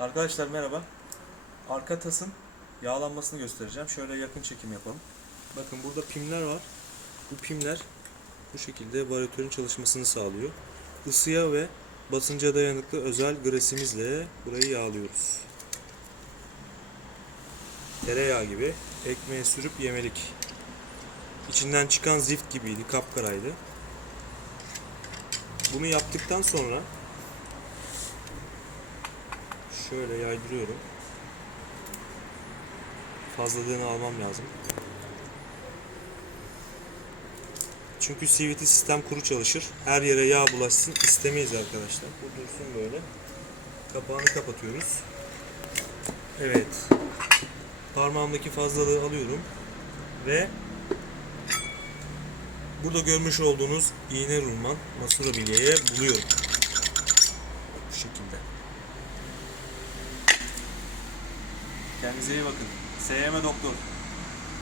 Arkadaşlar merhaba. Arka tasın yağlanmasını göstereceğim. Şöyle yakın çekim yapalım. Bakın burada pimler var. Bu pimler bu şekilde varyatörün çalışmasını sağlıyor. Isıya ve basınca dayanıklı özel gresimizle burayı yağlıyoruz. Tereyağı gibi ekmeğe sürüp yemelik. İçinden çıkan zift gibiydi, kapkaraydı. Bunu yaptıktan sonra şöyle yaydırıyorum. Fazlalığını almam lazım. Çünkü CVT sistem kuru çalışır. Her yere yağ bulaşsın istemeyiz arkadaşlar. Bu dursun böyle. Kapağını kapatıyoruz. Evet. Parmağımdaki fazlalığı alıyorum ve burada görmüş olduğunuz iğne rulman masura bilyeye buluyorum. Bu şekilde. Kendinize iyi bakın. SYM Doktor.